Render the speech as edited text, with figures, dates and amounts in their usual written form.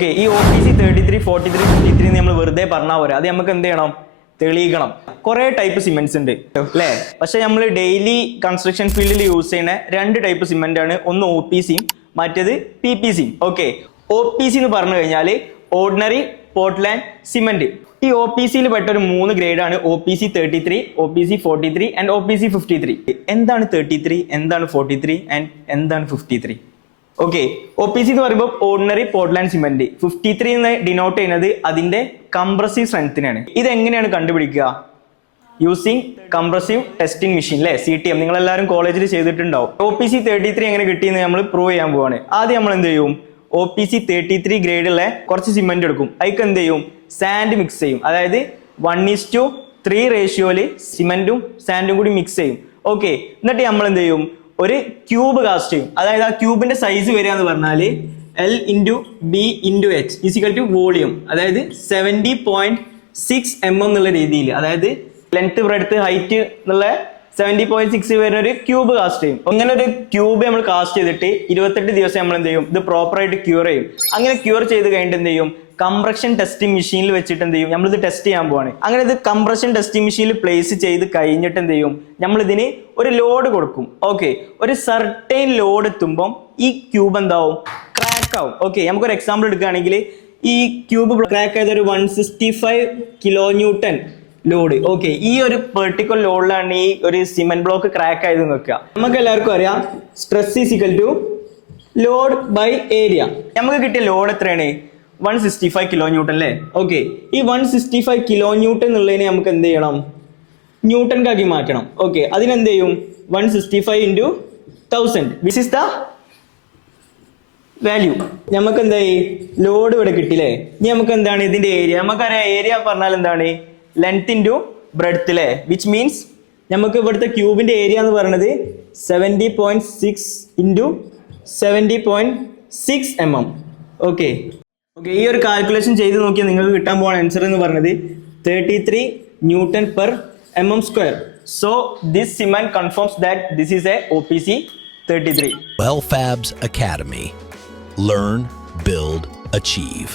Okay, ഈ OPC 33, 43, 53 നമ്മൾ വെറുതെ പറഞ്ഞാൽ പോരാ, അത് നമുക്ക് എന്ത് ചെയ്യണം? തെളിയിക്കണം. കുറെ ടൈപ്പ് സിമെന്റ്സ് ഉണ്ട് അല്ലേ? പക്ഷെ നമ്മൾ ഡെയിലി കൺസ്ട്രക്ഷൻ ഫീൽഡിൽ യൂസ് ചെയ്യുന്ന രണ്ട് ടൈപ്പ് സിമെന്റ് ആണ്. ഒന്ന് OPCയും മറ്റേത് PPCയും. ഓക്കെ, OPC എന്ന് പറഞ്ഞു കഴിഞ്ഞാൽ ഓർഡിനറി പോർട്ട്ലാൻഡ് സിമെന്റ്. ഈ OPCയിൽ പെട്ട ഒരു 3 ഗ്രേഡ് ആണ് OPC 33, OPC 43 ആൻഡ് OPC 53. എന്താണ് 33, എന്താണ് 43 ആൻഡ് എന്താണ് 53? ഓക്കെ, OPC എന്ന് പറയുമ്പോൾ ഓർഡിനറി പോർട്ട്ലാൻഡ് സിമെന്റ്. 53 എന്ന് ഡിനോട്ട് ചെയ്യുന്നത് അതിന്റെ കംപ്രസീവ് സ്ട്രെങ്ത്തിനാണ്. ഇത് എങ്ങനെയാണ് കണ്ടുപിടിക്കുക? യൂസിങ് കംപ്രസീവ് ടെസ്റ്റിംഗ് മെഷീൻ അല്ലെ, CTM. നിങ്ങൾ എല്ലാവരും കോളേജിൽ ചെയ്തിട്ടുണ്ടാവും. OPC 33 എങ്ങനെ കിട്ടിയെന്ന് നമ്മൾ പ്രൂവ് ചെയ്യാൻ പോവാണ്. ആദ്യം നമ്മൾ എന്ത് ചെയ്യും? OPC 33 ഗ്രേഡുള്ള കുറച്ച് സിമെന്റ് എടുക്കും. അതിക്ക് എന്ത് ചെയ്യും? സാൻഡ് മിക്സ് ചെയ്യും. അതായത് 1:3 റേഷ്യോയില് സിമെന്റും സാൻഡും കൂടി മിക്സ് ചെയ്യും. ഓക്കെ, എന്നിട്ട് നമ്മൾ എന്ത് ചെയ്യും? ഒരു ക്യൂബ് കാസ്റ്റ് ചെയ്യും. അതായത് ആ ക്യൂബിന്റെ സൈസ് വരിക എന്ന് പറഞ്ഞാൽ L × B × H = വോളിയം. അതായത് 70.6 mm എന്നുള്ള രീതിയിൽ, അതായത് ലെങ്ത് ബ്രെഡ്ത്ത് ഹൈറ്റ് എന്നുള്ള 70.6 വരുന്ന ഒരു ക്യൂബ് കാസ്റ്റ് ചെയ്യും. അങ്ങനെ ഒരു ക്യൂബ് നമ്മൾ കാസ്റ്റ് ചെയ്തിട്ട് 28 ദിവസം നമ്മൾ എന്ത് ചെയ്യും? ഇത് പ്രോപ്പറായിട്ട് ക്യൂർ ചെയ്യും. അങ്ങനെ ക്യൂർ ചെയ്ത് കഴിഞ്ഞിട്ട് എന്ത് ചെയ്യും? കംപ്രഷൻ ടെസ്റ്റിംഗ് മെഷീനിൽ വെച്ചിട്ട് എന്ത് ചെയ്യും? നമ്മളിത് ടെസ്റ്റ് ചെയ്യാൻ പോവാണ്. അങ്ങനെ ഇത് കംപ്രഷൻ ടെസ്റ്റിംഗ് മെഷീനിൽ പ്ലേസ് ചെയ്ത് കഴിഞ്ഞിട്ട് എന്ത് ചെയ്യും? നമ്മളിതിന് ഒരു ലോഡ് കൊടുക്കും. ഓക്കെ, ഒരു സർട്ടൈൻ ലോഡ് എത്തുമ്പം ഈ ക്യൂബ് എന്താവും? ക്രാക്ക് ആവും. ഓക്കെ, നമുക്കൊരു എക്സാമ്പിൾ എടുക്കുകയാണെങ്കിൽ ഈ ക്യൂബ് ക്രാക്ക് ആയത് ഒരു 165 kN ലോഡ്. ഓക്കെ, ഈ ഒരു പെർട്ടിക്കുലർ ലോഡിലാണ് ഈ ഒരു സിമെന്റ് ബ്ലോക്ക് ക്രാക്ക് ആയത് വെക്കുക. നമുക്ക് എല്ലാവർക്കും അറിയാം സ്ട്രെസ് = ലോഡ് ബൈ ഏരിയ. നമുക്ക് കിട്ടിയ ലോഡ് എത്രയാണ്? 165 kN അല്ലേ? ഓക്കെ, ഈ 165 kN എന്നുള്ളതിനെ നമുക്ക് എന്ത് ചെയ്യണം? ന്യൂട്ടൻകാക്കി മാറ്റണം. ഓക്കെ, അതിനെന്ത് ചെയ്യും? 165 × 1000 വിച്ച് ഇസ് ദ വാല്യൂ. നമുക്ക് എന്തായി? ലോഡ് ഇവിടെ കിട്ടില്ലേ? ഇനി നമുക്ക് എന്താണ് ഇതിന്റെ ഏരിയ? നമുക്കറിയാം ഏരിയ പറഞ്ഞാൽ എന്താണ്? ലെങ്ത് × ബ്രെഡ്ത്ത് അല്ലേ? വിച്ച് മീൻസ് നമുക്ക് ഇവിടുത്തെ ക്യൂബിന്റെ ഏരിയ എന്ന് പറയുന്നത് 70.6 × 70.6 mm. ഓക്കെ, ഈ ഒരു കാൽക്കുലേഷൻ ചെയ്ത് നോക്കിയാൽ നിങ്ങൾക്ക് കിട്ടാൻ പോകുന്ന ആൻസർ എന്ന് പറയുന്നത് 33 Nm². So this cement confirms that this is a OPC 33. Well Fabs Academy. Learn, build, achieve.